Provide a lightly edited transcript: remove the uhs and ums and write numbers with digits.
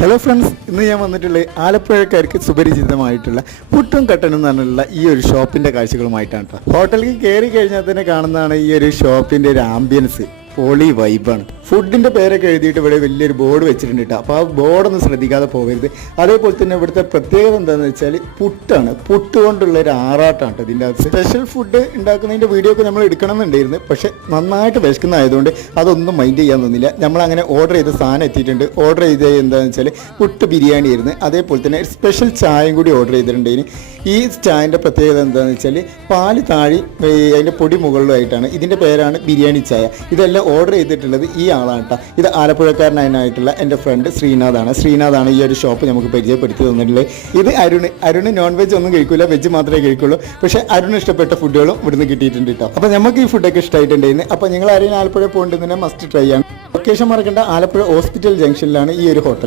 Hello friends, ഇന്ന് ഞാൻ വന്നിട്ടുള്ളത് ആലപ്പുഴക്കാർക്ക് സുപരിചിതമായിട്ടുള്ള പുട്ടും കട്ടനും എന്ന് പറഞ്ഞുള്ള ഈ ഒരു ഷോപ്പിൻ്റെ കാഴ്ചകളുമായിട്ടാണ് കേട്ടോ. ഹോട്ടലിൽ കയറി കഴിഞ്ഞാൽ തന്നെ കാണുന്നതാണ് ഈ ഒരു ഷോപ്പിൻ്റെ ഒരു ആംബിയൻസ്. പൊളി വൈബാണ്. ഫുഡിൻ്റെ പേരൊക്കെ എഴുതിയിട്ട് ഇവിടെ വലിയൊരു ബോർഡ് വെച്ചിട്ടുണ്ട് കേട്ടോ. അപ്പോൾ ആ ബോർഡൊന്നും ശ്രദ്ധിക്കാതെ പോകരുത്. അതേപോലെ തന്നെ ഇവിടുത്തെ പ്രത്യേകത എന്താണെന്ന് വെച്ചാൽ പുട്ടാണ്. പുട്ട് കൊണ്ടുള്ള ഒരു ആറാട്ടാണ് കേട്ടോ ഇതിൻ്റെ അകത്ത്. സ്പെഷ്യൽ ഫുഡ് ഉണ്ടാക്കുന്നതിൻ്റെ വീഡിയോ ഒക്കെ നമ്മൾ എടുക്കണമെന്നുണ്ടായിരുന്നു, പക്ഷേ നന്നായിട്ട് വിശക്കുന്നതായതുകൊണ്ട് അതൊന്നും മൈൻഡ് ചെയ്യാൻ തോന്നില്ല. നമ്മളങ്ങനെ ഓർഡർ ചെയ്ത സാധനം എത്തിയിട്ടുണ്ട്. ഓർഡർ ചെയ്ത് എന്താണെന്ന് വെച്ചാൽ പുട്ട് ബിരിയാണി ആയിരുന്നു. അതേപോലെ തന്നെ സ്പെഷ്യൽ ചായയും കൂടി ഓർഡർ ചെയ്തിട്ടുണ്ടായിരുന്നു. ഈ ചായൻ്റെ പ്രത്യേകത എന്താണെന്ന് വെച്ചാൽ പാല് താഴി അതിൻ്റെ പൊടി മുകളിലുമായിട്ടാണ്. ഇതിൻ്റെ പേരാണ് ബിരിയാണി ചായ. ഇതെല്ലാം ഓർഡർ ചെയ്തിട്ടുള്ളത് ഈ ആളാണ് കേട്ടോ. ഇത് ആലപ്പുഴക്കാരനായിട്ടുള്ള എൻ്റെ ഫ്രണ്ട് ശ്രീനാഥാണ് ഈ ഒരു ഷോപ്പ് നമുക്ക് പരിചയപ്പെടുത്തി തന്നിട്ടുള്ളത്. ഇത് അരുണ് നോൺ വെജ് ഒന്നും കഴിക്കില്ല, വെജ് മാത്രമേ കഴിക്കുള്ളൂ. പക്ഷേ അരുണ് ഇഷ്ടപ്പെട്ട ഫുഡുകളും ഇവിടുന്ന് കിട്ടിയിട്ടുണ്ട് കേട്ടോ. അപ്പോൾ നമുക്ക് ഈ ഫുഡൊക്കെ ഇഷ്ടമായിട്ടുണ്ടായിരുന്നു. അപ്പോൾ നിങ്ങൾ ആരെയും ആലപ്പുഴ പോകേണ്ടതിനെ മസ്റ്റ് ട്രൈ ആണ്. ലൊക്കേഷൻ മറക്കേണ്ട, ആലപ്പുഴ ഹോസ്പിറ്റൽ ജംഗ്ഷനിലാണ് ഈ ഒരു ഹോട്ടൽ.